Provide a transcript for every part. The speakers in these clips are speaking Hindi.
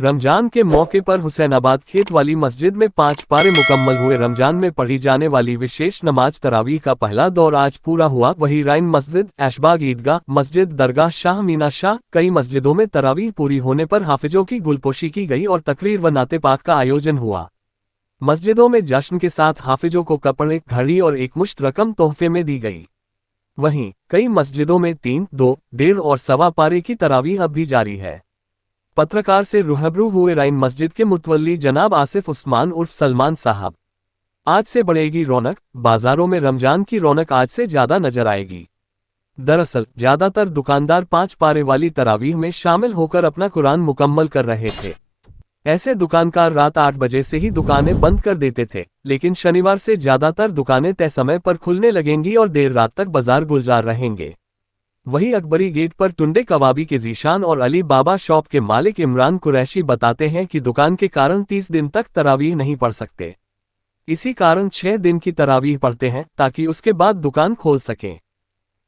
रमजान के मौके पर हुसैनाबाद खेत वाली मस्जिद में 5 पारे मुकम्मल हुए। रमजान में पढ़ी जाने वाली विशेष नमाज तरावीह का पहला दौर आज पूरा हुआ। वहीं राइन मस्जिद, ऐशबाग ईदगाह मस्जिद, दरगाह शाह मीना शाह, कई मस्जिदों में तरावीह पूरी होने पर हाफिजों की गुलपोशी की गई और तकरीर व नाते पाक का आयोजन हुआ। मस्जिदों में जश्न के साथ हाफिजों को कपड़े, घड़ी और एक मुश्त रकम तोहफे में दी गई। वहीं कई मस्जिदों में 3, 2, 1.5 और सवा पारे की तरावीह अब भी जारी है। पत्रकार से रूबरू हुए राइन मस्जिद के मुतवल्ली जनाब आसिफ उस्मान उर्फ सलमान साहब। आज से बढ़ेगी रौनक, बाजारों में रमजान की रौनक आज से ज्यादा नजर आएगी। दरअसल ज्यादातर दुकानदार 5 पारे वाली तरावीह में शामिल होकर अपना कुरान मुकम्मल कर रहे थे। ऐसे दुकानकार रात 8 बजे से ही दुकानें बंद कर देते थे, लेकिन शनिवार से ज्यादातर दुकानें तय समय पर खुलने लगेंगी और देर रात तक बाजार गुलजार रहेंगे। वहीं अकबरी गेट पर टुंडे कबाबी के जीशान और अली बाबा शॉप के मालिक इमरान कुरैशी बताते हैं कि दुकान के कारण 30 दिन तक तरावीह नहीं पढ़ सकते। इसी कारण 6 दिन की तरावीह पढ़ते हैं ताकि उसके बाद दुकान खोल सकें।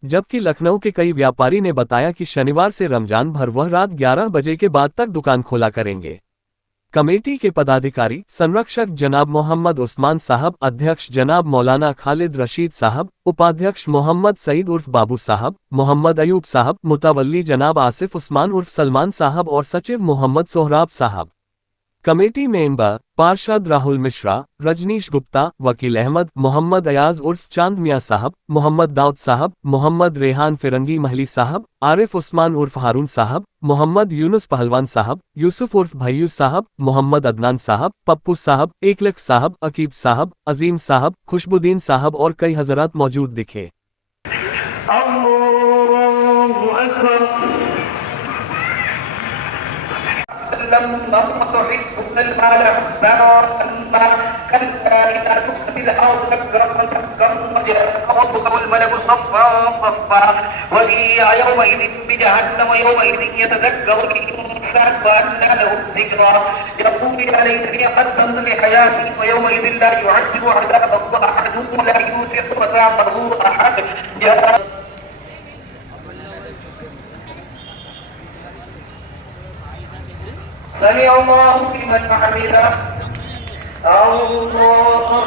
जबकि लखनऊ के कई व्यापारी ने बताया कि शनिवार से रमजान भर वह रात 11 बजे के बाद तक दुकान खोला करेंगे। कमेटी के पदाधिकारी संरक्षक जनाब मोहम्मद उस्मान साहब, अध्यक्ष जनाब मौलाना खालिद रशीद साहब, उपाध्यक्ष मोहम्मद सईद उर्फ बाबू साहब, मोहम्मद अयूब साहब, मुतवल्ली जनाब आसिफ उस्मान उर्फ सलमान साहब और सचिव मोहम्मद सोहराब साहब। कमेटी मेंबर पार्षद राहुल मिश्रा, रजनीश गुप्ता, वकील अहमद, मोहम्मद अयाज उर्फ चांद मियां साहब, मोहम्मद दाऊद साहब, मोहम्मद रेहान फिरंगी महली साहब, आरिफ उस्मान उर्फ हारून साहब, मोहम्मद यूनुस पहलवान साहब, यूसुफ उर्फ भैयू साहब, मोहम्मद अदनान साहब, पप्पू साहब, एकलख साहब, अकीब साहब, अजीम साहब, खुशबुद्दीन साहब और कई हजरात मौजूद दिखे। समी अल्लाहु लिमन हमिदा। अल्लाहु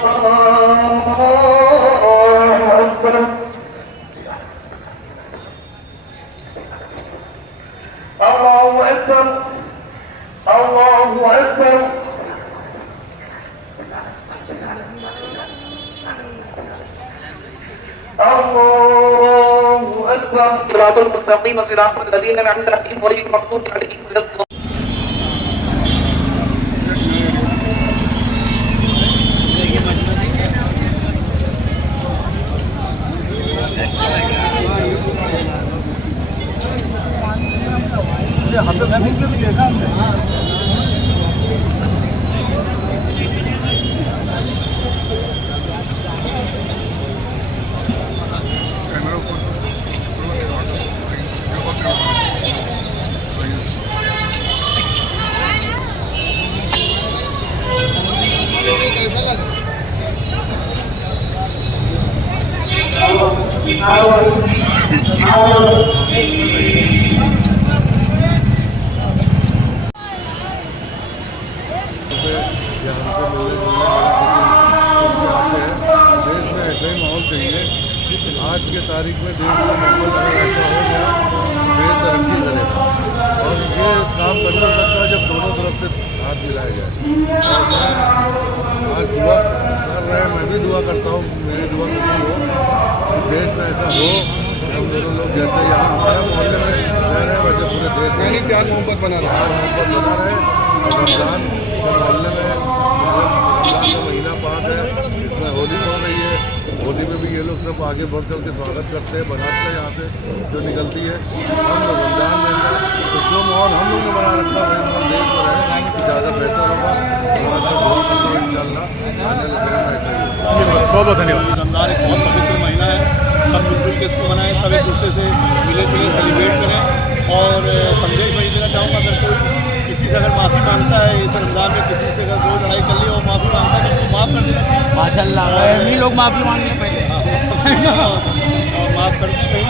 अकबर। अल्लाहु अकबर। अल्लाहु अकबर। अल्लाहु अकबर। सिरातुल मुस्तकीम सिरातुल लज़ीना अनअमता अलैहिम गैरिल मग़दूबि अलैहिम वलद्दॉल्लीन। भी देखा हमने। आज के तारीख में देश में माहौल अगर ऐसा हो गया तो देश तरक्की करेगा और ये काम करना सकता है जब दोनों तरफ से हाथ मिलाया जाए। और मैं आज दुआ कर रहे हैं, मैं भी दुआ करता हूँ, मेरी दुआ कबूल हो, देश में ऐसा हो कि हम दोनों लोग जैसे यहाँ हमारे मोहल्ले में रह रहे हैं वैसे पूरे देश में ही प्यार मोहब्बत बना रहे हैं। रमजान के मोहल्ले में रमजान का महीना पास है, इसमें होली हो रही है। होली में भी ये लोग सब आगे बढ़ चल के स्वागत करते हैं, बनाते हैं यहाँ से जो निकलती है। हम लोग रमजान में तो जो माहौल हम लोग ने बना रखा है वही देश में रहे ज़्यादा बेहतर होगा। इंशाअल्लाह आने वाले समय में ऐसा ही होगा। बहुत बहुत धन्यवाद। रमजान एक बहुत पवित्र महीना है, सब मिलजुल के इसको मनाएं, सब एक दूसरे से मिले जुले सेलिब्रेट करें। और संदेश वही देना चाहूँगा, अगर कोई किसी से अगर माफ़ी मांगता है इस रमज़ान में, किसी से अगर कोई लड़ाई चल रही हो माफ़ी मांगता है तो उसको माफ़ कर देना चाहिए। माशाल्लाह हम ही लोग माफ़ी मांगे पहले और माफ़ करके कहीं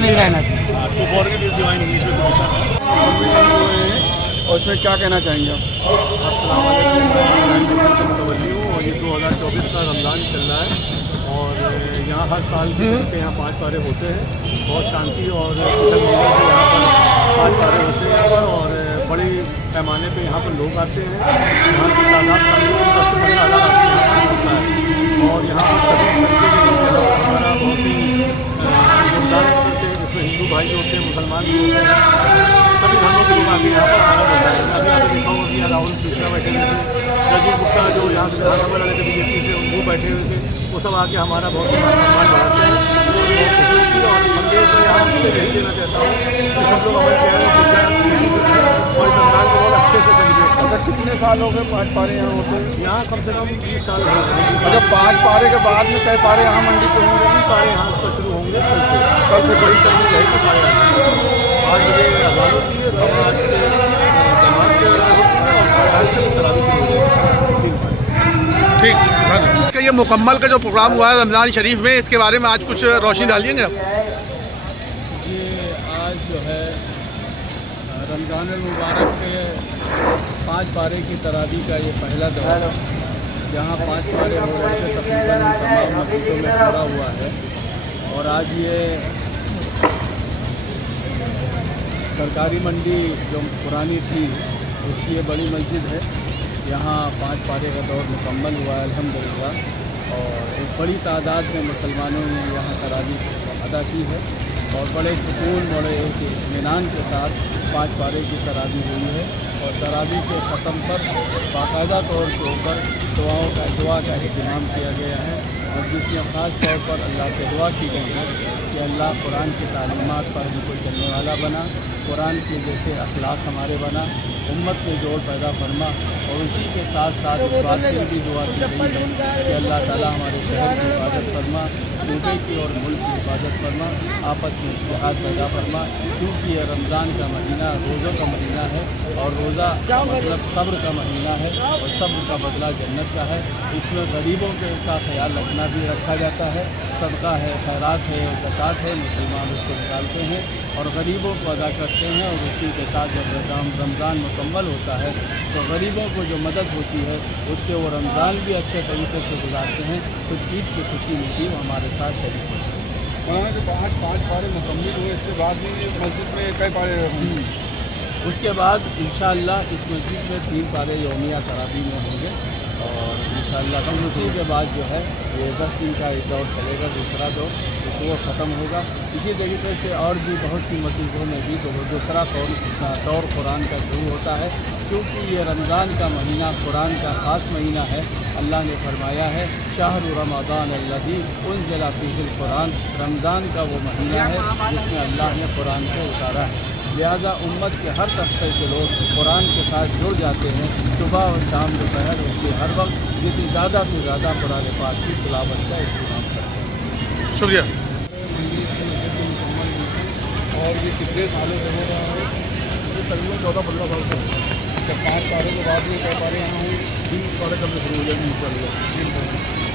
नहीं रहना चाहिए। तो फॉरगिव इज डिवाइन इंग्लिश में पूछा है। और इसमें क्या कहना चाहेंगे आप? अस्सलाम वालेकुम, मैं मुतवल्ली हूँ और ये 2024 का रमज़ान चल रहा है और यहाँ हर साल के यहाँ 5 पारे होते हैं। बहुत शांति और कुशल मंगल से यहाँ पर 5 पारे होते हैं और बड़ी पैमाने पे यहाँ पर लोग आते हैं। यहाँ की तादाद कम से कम 10 से 15 हज़ार आदमी यहाँ पर होता है और यहाँ पर सभी तरीके के लोग यहाँ पर हमारा बहुत ही योगदान करते हैं, जिसमें हिंदू भाई होते हैं, मुसलमान भी होते हैं, सभी धर्मों के लोग आके यहाँ पर खाना बनता है। अभी आपने देखा होगा कि राहुल कृष्णा बैठे हुए थे, रजनी गुप्ता जो यहाँ से विधानसभा लगे थे बीजेपी से, वो बैठे हुए थे, वो सब आके हमारा बहुत सम्मान बढ़ाते हैं। तो बहुत खुशी होती है और संदेश मैं यहाँ से यही देना चाहता हूँ कि सब लोग हमारे चेहरे में खुश हैं, खुशी से रहें और इस रमज़ान को बहुत अच्छे से सेलिब्रेट करें। अच्छा, कितने साल हो गए 5 पारे यहाँ होते हैं? यहाँ कम से कम 20 साल हो गए। अच्छा, 5 पारे के बाद में कई पारे यहाँ मंडी पे होंगे? 3 पारे यहाँ पर शुरू होंगे कल से बड़ी तकलीफ रहेगी 8:30 बजे आज़ान होती है, सवा 8 से जमात के होता है और 8:30 से तरावी शुरू हो जाएगी। 3 पारे। ठीक, धन्यवाद। इसका ये मुकम्मल का जो प्रोग्राम हुआ है रमज़ान शरीफ में, इसके बारे में आज कुछ रोशनी डालिएंगे आप? ये आज जो है रमज़ान मुबारक के 5 पारे की तरावी का ये पहला दौर है। जहाँ 5 पारे हो रहे थे तकरीबन तमाम मस्जिदों में पूरा हुआ है और आज ये सरकारी मंडी जो पुरानी थी उसकी ये बड़ी मस्जिद है। यहाँ 5 पारे का दौर मुकम्मल हुआ है अल्हम्दुलिल्लाह और एक बड़ी तादाद में मुसलमानों ने यहाँ तरावी अदा की है और बड़े सुकून, बड़े एक इत्मीनान के साथ 5 पारे की तरावी हुई है और तरावी के ख़त्म पर बाकायदा तौर के ऊपर दुआ का एहतमाम किया गया है और जिसमें ख़ास तौर पर अल्लाह से दुआ की गई है कि अल्लाह कुरान की तालीमात पर हमको चलने वाला बना, कुरान के जैसे अखलाक हमारे बना, उम्मत में जोड़ पैदा फरमा और उसी के साथ साथ इस बात की भी दुआ की गई है कि अल्लाह ताला हमारे शहर की हिफाजत फरमा, सूबे की और मुल्क की हिफाजत फरमा, आपस में इत्तेहाद पैदा फरमा, क्योंकि यह रमज़ान का महीना रोज़ों का महीना है और रोज़ा का मतलब सब्र का महीना है और सब्र का बदला जन्नत का है। इसमें गरीबों का ख्याल रखना भी रखा जाता है, सदका है, खैरात है और ज़कात है, मुसलमान उसको निकालते हैं और गरीबों को अदा करते हैं और उसी के साथ जब रमज़ान मुकम्मल होता है तो गरीबों को जो मदद होती है उससे वो रमज़ान भी अच्छे तरीके से गुजारते हैं। तो ईद की खुशी में भी वो हमारे साथ शरीक होते हैं। मौलाना के 5 पारे मुकम्मल हुए, इसके बाद भी मस्जिद में कई पारे होंगे? उसके बाद इंशाअल्लाह इस मस्जिद में 3 पारे यौमिया तरावी में होंगे और इंशाअल्लाह हम उसी के बाद जो है ये 10 दिन का एक दौर चलेगा, दूसरा दौर उसको वो ख़त्म होगा। इसी तरीके से और भी बहुत सी मस्जिदों में भी दूसरा दौर कुरान का शुरू होता है, क्योंकि ये रमज़ान का महीना कुरान का ख़ास महीना है। अल्लाह ने फरमाया है शाहरु रमज़ान अल्लज़ी उन्ज़िला फ़ीहिल कुरान, रमज़ान का वो महीना है जिसमें अल्लाह ने कुरान को उतारा है। लिहाजा उम्मत के हर तबके के लोग कुरान के साथ जुड़ जाते हैं। सुबह और शाम दोपहर उसके हर वक्त जितनी ज़्यादा से ज़्यादा कुरान पाक की तिलावत का इंतजाम करते हैं। शुक्रिया। और ये कितने सालों से हो रहा है? ये तकरीबन 14-15 साल से हो रहा है। जब 5 पारे के बाद ये कई पारे यहाँ हुई, 3 पारे कब से शुरू हो जाएगी इंशाअल्लाह।